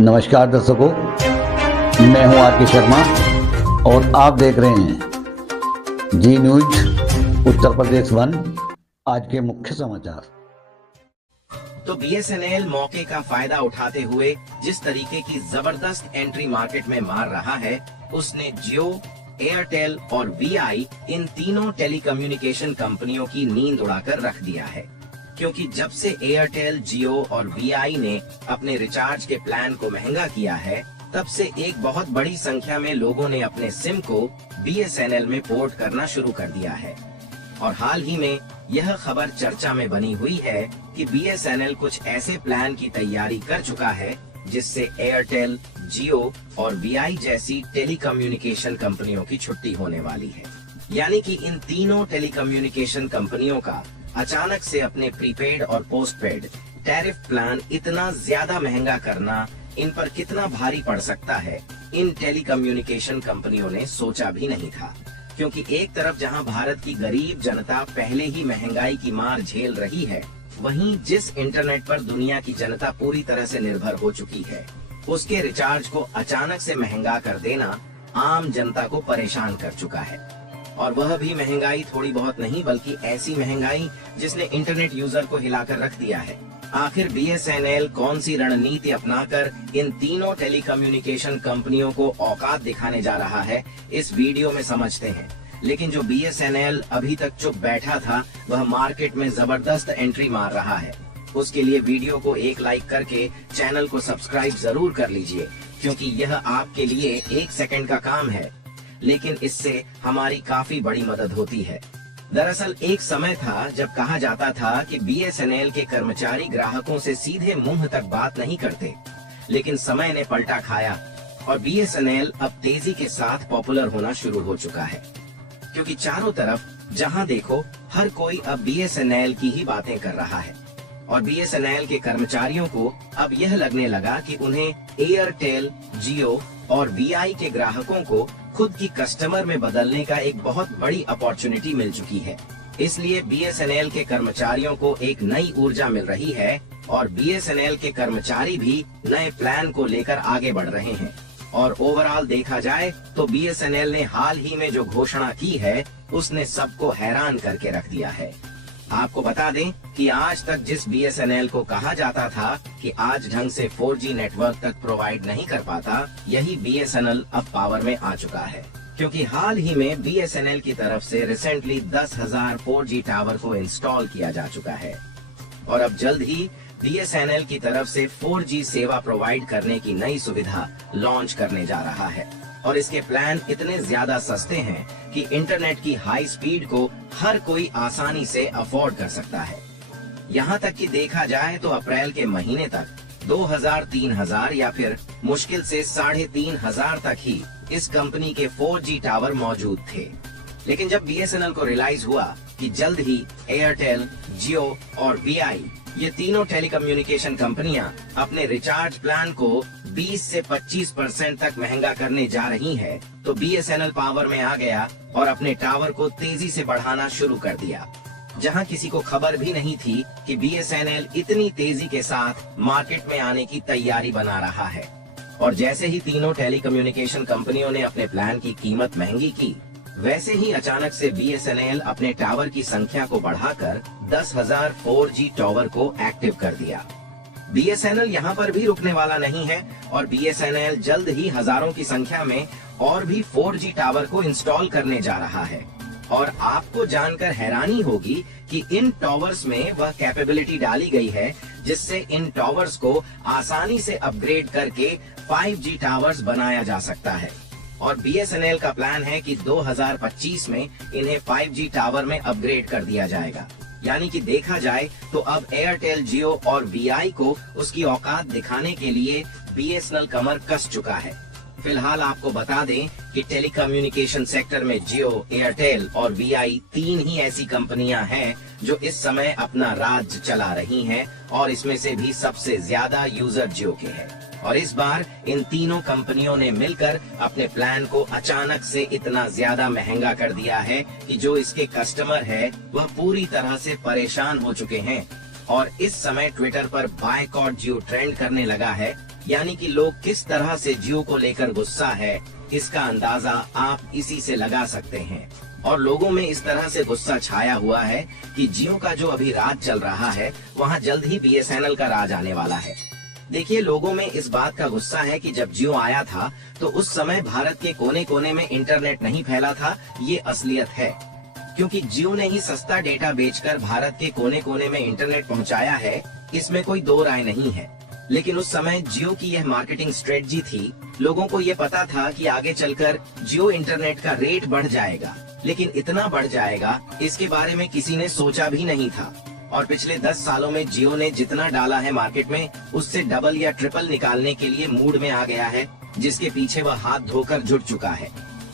नमस्कार दर्शकों, मैं हूं आर.के. शर्मा और आप देख रहे हैं जी न्यूज उत्तर प्रदेश 1। आज के मुख्य समाचार। तो बीएसएनएल मौके का फायदा उठाते हुए जिस तरीके की जबरदस्त एंट्री मार्केट में मार रहा है, उसने जियो, एयरटेल और वीआई इन तीनों टेलीकम्युनिकेशन कंपनियों की नींद उड़ाकर रख दिया है। क्योंकि जब से एयरटेल, जियो और वीआई ने अपने रिचार्ज के प्लान को महंगा किया है, तब से एक बहुत बड़ी संख्या में लोगों ने अपने सिम को बीएसएनएल में पोर्ट करना शुरू कर दिया है। और हाल ही में यह खबर चर्चा में बनी हुई है कि बीएसएनएल कुछ ऐसे प्लान की तैयारी कर चुका है जिससे एयरटेल, जियो और वीआई जैसी टेलीकम्युनिकेशन कंपनियों की छुट्टी होने वाली है। यानी कि इन तीनों टेलीकम्युनिकेशन कंपनियों का अचानक से अपने प्रीपेड और पोस्टपेड टैरिफ प्लान इतना ज्यादा महंगा करना इन पर कितना भारी पड़ सकता है, इन टेलीकम्युनिकेशन कंपनियों ने सोचा भी नहीं था। क्योंकि एक तरफ जहां भारत की गरीब जनता पहले ही महंगाई की मार झेल रही है, वहीं जिस इंटरनेट पर दुनिया की जनता पूरी तरह से निर्भर हो चुकी है, उसके रिचार्ज को अचानक से महंगा कर देना आम जनता को परेशान कर चुका है। और वह भी महंगाई थोड़ी बहुत नहीं, बल्कि ऐसी महंगाई जिसने इंटरनेट यूजर को हिलाकर रख दिया है। आखिर बीएसएनएल कौन सी रणनीति अपनाकर इन तीनों टेलीकम्युनिकेशन कंपनियों को औकात दिखाने जा रहा है, इस वीडियो में समझते हैं। लेकिन जो बीएसएनएल अभी तक चुप बैठा था, वह मार्केट में जबरदस्त एंट्री मार रहा है। उसके लिए वीडियो को एक लाइक करके चैनल को सब्सक्राइब जरूर कर लीजिए, क्योंकि यह आपके लिए 1 सेकंड का काम है, लेकिन इससे हमारी काफी बड़ी मदद होती है। दरअसल एक समय था जब कहा जाता था कि बीएसएनएल के कर्मचारी ग्राहकों से सीधे मुंह तक बात नहीं करते, लेकिन समय ने पलटा खाया और बीएसएनएल अब तेजी के साथ पॉपुलर होना शुरू हो चुका है। क्योंकि चारों तरफ जहां देखो हर कोई अब बीएसएनएल की ही बातें कर रहा है। और बीएसएनएल के कर्मचारियों को अब यह लगने लगा कि उन्हें एयरटेल, जियो और वीआई के ग्राहकों को खुद की कस्टमर में बदलने का एक बहुत बड़ी अपॉर्चुनिटी मिल चुकी है। इसलिए बीएसएनएल के कर्मचारियों को एक नई ऊर्जा मिल रही है और बीएसएनएल के कर्मचारी भी नए प्लान को लेकर आगे बढ़ रहे हैं। और ओवरऑल देखा जाए तो बीएसएनएल ने हाल ही में जो घोषणा की है, उसने सबको हैरान करके रख दिया है। आपको बता दें कि आज तक जिस बीएसएनएल को कहा जाता था कि आज ढंग से 4G नेटवर्क तक प्रोवाइड नहीं कर पाता, यही बीएसएनएल अब पावर में आ चुका है। क्योंकि हाल ही में बीएसएनएल की तरफ से रिसेंटली 10,000 4G टावर को इंस्टॉल किया जा चुका है। और अब जल्द ही बीएसएनएल की तरफ से 4G सेवा प्रोवाइड करने की नई सुविधा लॉन्च करने जा रहा है। और इसके प्लान इतने ज्यादा सस्ते हैं कि इंटरनेट की हाई स्पीड को हर कोई आसानी से अफोर्ड कर सकता है। यहाँ तक कि देखा जाए तो अप्रैल के महीने तक 2000, 3000 या फिर मुश्किल से 3500 तक ही इस कंपनी के 4G टावर मौजूद थे। लेकिन जब बीएसएनएल को रियलाइज हुआ कि जल्द ही एयरटेल, जियो और वीआई, ये तीनों टेलीकम्युनिकेशन कंपनियां अपने रिचार्ज प्लान को 20 से 25% तक महंगा करने जा रही है, तो बीएसएनएल पावर में आ गया और अपने टावर को तेजी से बढ़ाना शुरू कर दिया। जहां किसी को खबर भी नहीं थी कि बीएसएनएल इतनी तेजी के साथ मार्केट में आने की तैयारी बना रहा है। और जैसे ही तीनों टेलीकम्युनिकेशन कंपनियों ने अपने प्लान की कीमत महंगी की, वैसे ही अचानक से बीएसएनएल अपने टावर की संख्या को बढ़ाकर 10,000 4G टावर को एक्टिव कर दिया। बीएसएनएल यहाँ पर भी रुकने वाला नहीं है और बीएसएनएल जल्द ही हजारों की संख्या में और भी 4G टावर को इंस्टॉल करने जा रहा है। और आपको जानकर हैरानी होगी कि इन टावर्स में वह कैपेबिलिटी डाली गई है जिससे इन टावर्स को आसानी से अपग्रेड करके 5G टावर्स बनाया जा सकता है। और बीएसएनएल का प्लान है कि 2025 में इन्हें 5G टावर में अपग्रेड कर दिया जाएगा। यानी कि देखा जाए तो अब एयरटेल, जियो और वीआई को उसकी औकात दिखाने के लिए बीएसएनएल कमर कस चुका है। फिलहाल आपको बता दें कि टेलीकम्युनिकेशन सेक्टर में जियो, एयरटेल और वीआई 3 ही ऐसी कंपनियां हैं जो इस समय अपना राज चला रही हैं और इसमें से भी सबसे ज्यादा यूजर जियो के हैं। और इस बार इन तीनों कंपनियों ने मिलकर अपने प्लान को अचानक से इतना ज्यादा महंगा कर दिया है कि जो इसके कस्टमर है वह पूरी तरह से परेशान हो चुके हैं। और इस समय ट्विटर पर बायकॉट जियो ट्रेंड करने लगा है यानी कि लोग किस तरह से जियो को लेकर गुस्सा है, इसका अंदाजा आप इसी से लगा सकते हैं। और लोगों में इस तरह से गुस्सा छाया हुआ है कि जियो का जो अभी राज चल रहा है, वहां जल्द ही BSNL का राज आने वाला है। देखिए, लोगों में इस बात का गुस्सा है कि जब जियो आया था तो उस समय भारत के कोने कोने में इंटरनेट नहीं फैला था, ये असलियत है। क्योंकि जियो ने ही सस्ता डेटा बेचकर भारत के कोने कोने में इंटरनेट पहुंचाया है, इसमें कोई दो राय नहीं है। लेकिन उस समय जियो की यह मार्केटिंग स्ट्रेटजी थी। लोगों को ये पता था कि आगे चलकर जियो इंटरनेट का रेट बढ़ जाएगा, लेकिन इतना बढ़ जाएगा इसके बारे में किसी ने सोचा भी नहीं था। और पिछले 10 सालों में जियो ने जितना डाला है मार्केट में, उससे डबल या ट्रिपल निकालने के लिए मूड में आ गया है, जिसके पीछे वह हाथ धोकर जुट चुका है।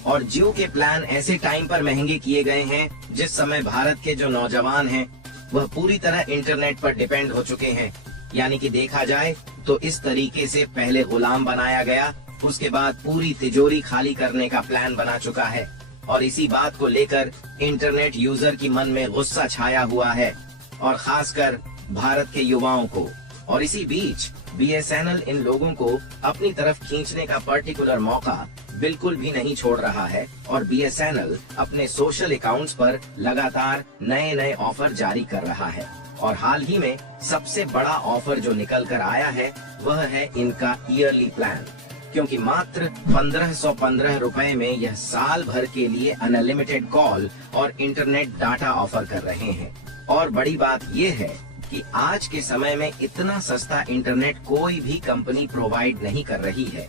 और जियो के प्लान ऐसे टाइम पर महंगे किए गए हैं जिस समय भारत के जो नौजवान हैं वह पूरी तरह इंटरनेट पर डिपेंड हो चुके हैं। यानी कि देखा जाए तो इस तरीके से पहले गुलाम बनाया गया, उसके बाद पूरी तिजोरी खाली करने का प्लान बना चुका है। और इसी बात को लेकर इंटरनेट यूजर की मन में गुस्सा छाया हुआ है, और खासकर भारत के युवाओं को। और इसी बीच BSNL इन लोगों को अपनी तरफ खींचने का पर्टिकुलर मौका बिल्कुल भी नहीं छोड़ रहा है। और BSNL अपने सोशल अकाउंट्स पर लगातार नए नए ऑफर जारी कर रहा है। और हाल ही में सबसे बड़ा ऑफर जो निकल कर आया है वह है इनका ईयरली प्लान। क्योंकि मात्र 1515 रुपए में यह साल भर के लिए अनलिमिटेड कॉल और इंटरनेट डाटा ऑफर कर रहे हैं। और बड़ी बात यह है कि आज के समय में इतना सस्ता इंटरनेट कोई भी कंपनी प्रोवाइड नहीं कर रही है।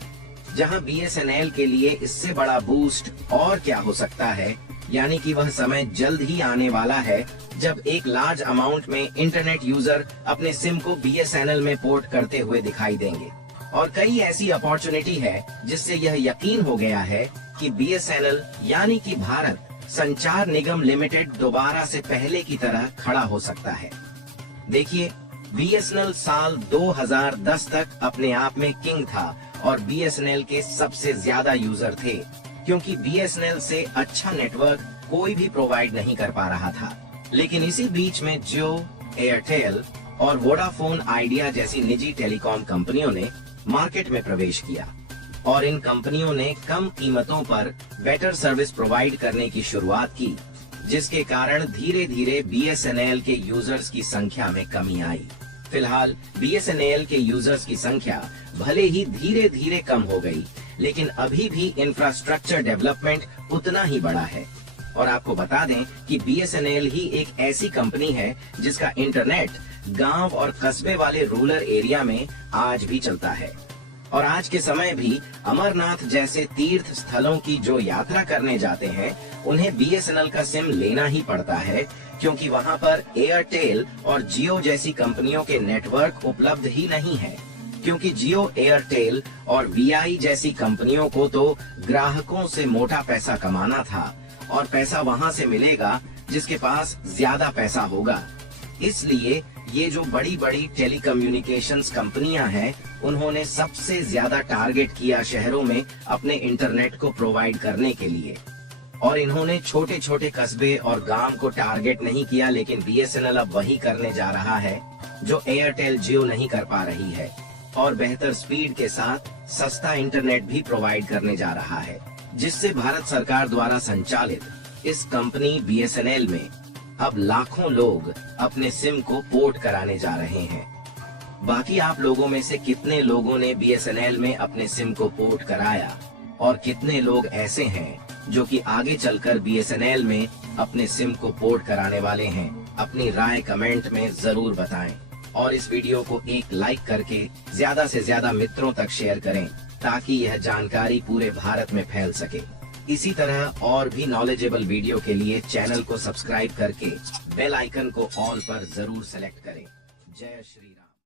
जहां BSNL के लिए इससे बड़ा बूस्ट और क्या हो सकता है। यानी कि वह समय जल्द ही आने वाला है जब एक लार्ज अमाउंट में इंटरनेट यूजर अपने सिम को BSNL में पोर्ट करते हुए दिखाई देंगे। और कई ऐसी अपॉर्चुनिटी है जिससे यह यकीन हो गया है कि BSNL यानी कि भारत संचार निगम लिमिटेड दोबारा से पहले की तरह खड़ा हो सकता है। देखिए, BSNL साल 2010 तक अपने आप में किंग था और BSNL के सबसे ज्यादा यूजर थे, क्योंकि BSNL से अच्छा नेटवर्क कोई भी प्रोवाइड नहीं कर पा रहा था। लेकिन इसी बीच में जियो, एयरटेल और वोडाफोन आइडिया जैसी निजी टेलीकॉम कंपनियों ने मार्केट में प्रवेश किया और इन कंपनियों ने कम कीमतों पर बेटर सर्विस प्रोवाइड करने की शुरुआत की, जिसके कारण धीरे धीरे BSNL के यूजर्स की संख्या में कमी आई। फिलहाल BSNL के यूजर्स की संख्या भले ही धीरे धीरे कम हो गई, लेकिन अभी भी इंफ्रास्ट्रक्चर डेवलपमेंट उतना ही बड़ा है। और आपको बता दें कि BSNL ही एक ऐसी कंपनी है जिसका इंटरनेट गांव और कस्बे वाले रूरल एरिया में आज भी चलता है। और आज के समय भी अमरनाथ जैसे तीर्थ स्थलों की जो यात्रा करने जाते हैं, उन्हें BSNL का सिम लेना ही पड़ता है, क्योंकि वहां पर एयरटेल और जियो जैसी कंपनियों के नेटवर्क उपलब्ध ही नहीं है। क्योंकि जियो, एयरटेल और VI जैसी कंपनियों को तो ग्राहकों से मोटा पैसा कमाना था, और पैसा वहां से मिलेगा जिसके पास ज्यादा पैसा होगा। इसलिए ये जो बड़ी बड़ी टेलीकम्युनिकेशंस कंपनियां हैं, उन्होंने सबसे ज्यादा टारगेट किया शहरों में अपने इंटरनेट को प्रोवाइड करने के लिए। और इन्होंने छोटे छोटे कस्बे और गांव को टारगेट नहीं किया, लेकिन BSNL अब वही करने जा रहा है जो एयरटेल, जियो नहीं कर पा रही है, और बेहतर स्पीड के साथ सस्ता इंटरनेट भी प्रोवाइड करने जा रहा है, जिससे भारत सरकार द्वारा संचालित इस कंपनी BSNL में अब लाखों लोग अपने सिम को पोर्ट कराने जा रहे हैं। बाकी आप लोगों में से कितने लोगों ने BSNL में अपने सिम को पोर्ट कराया, और कितने लोग ऐसे हैं जो कि आगे चलकर BSNL में अपने सिम को पोर्ट कराने वाले हैं? अपनी राय कमेंट में जरूर बताएं, और इस वीडियो को एक लाइक करके ज्यादा से ज्यादा मित्रों तक शेयर करें, ताकि यह जानकारी पूरे भारत में फैल सके। इसी तरह और भी नॉलेजेबल वीडियो के लिए चैनल को सब्सक्राइब करके बेल आइकन को ऑल पर जरूर सेलेक्ट करें। जय श्री राम।